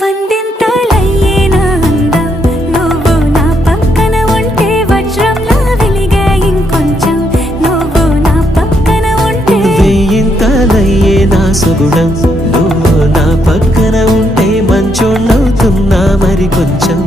వందింతలయ్యేనా అందం నువ్వు నా పక్కన ఉంటే వజ్రంలా వెలిగే ఇంకొంచెం నువ్వు నా పక్కన ఉంటే వెయ్యింతలయ్యేనా సుగుణం నువ్వు నా పక్కన ఉంటే మంచోళ్ళవుతున్నా మరి కొంచెం